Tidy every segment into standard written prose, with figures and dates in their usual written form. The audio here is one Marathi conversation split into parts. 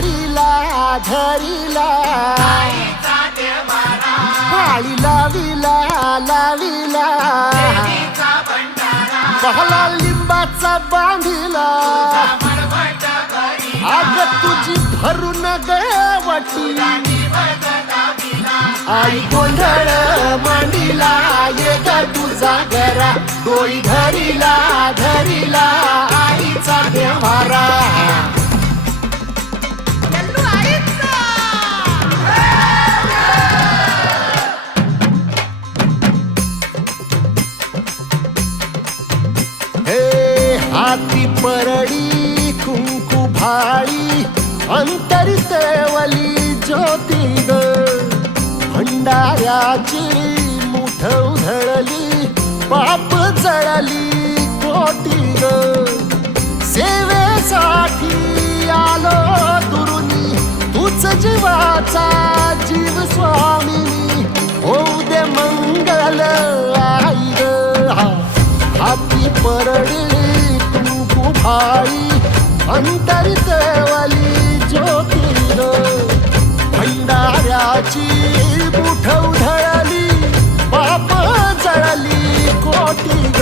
धरिला धरिला भाळी लाविला लाविला बहला लिंबाचा बांधिला आग तुझी भरून गवटी आई गोंधळ मांडिला ये ग तुझा घरा डोई धरिला धरिला आईचा देवारा हाती परडी कुंकू भाळी अंतरितेवली ज्योती ग भंडाऱ्याची मुठ उधळली पाप जळली कोटी ग सेवेसाठी आलो दुरुनी तूच जीवाचा जीव स्वामिनी होऊ दे मंगल आई ग हाती परडी भाई अंतरितेवली ज्योती ग भंडाऱ्याची मुठ उधळली पाप जळली कोटी ग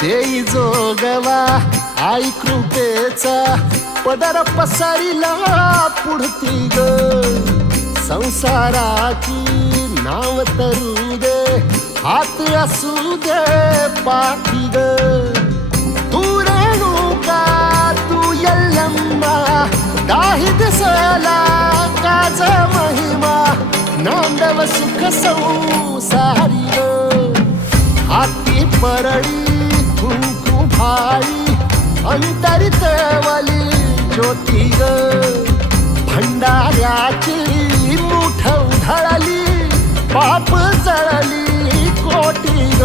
देई जोगवा आई कृपेचा पदर पसरिला पुढती ग संसाराची नाव तरू दे हात असू दे पाठी ग तू रेणुका तू यल्लम्मा दाही दिसला काज महिमा नांदव सुख संसारी ग हाती परडी कुंकू भाई अंतरितेवली ज्योती ग भंडाऱ्याची मुठ उधळली पाप जळली कोटी ग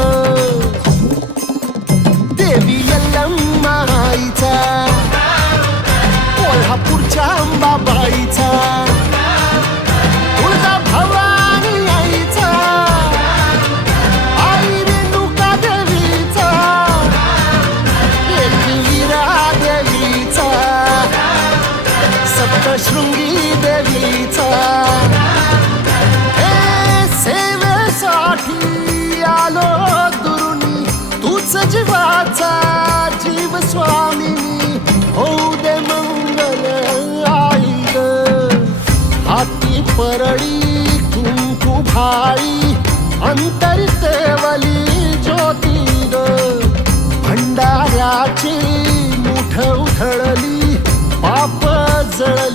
देवी यल्लम्मा आईचा कोल्हापूरच्या अंबाबाईचा तुळजा भवानी आईचा शृंगी देवीचा सेवेसाठी आलो दुरुनी तूच जीवाचा जीव स्वामिनी होऊ दे मंगल आई ग हाती परडी कुंकू भाळी अंतरितेवली ज्योती ग भंडाऱ्याची मुठ उधळली पाप जळली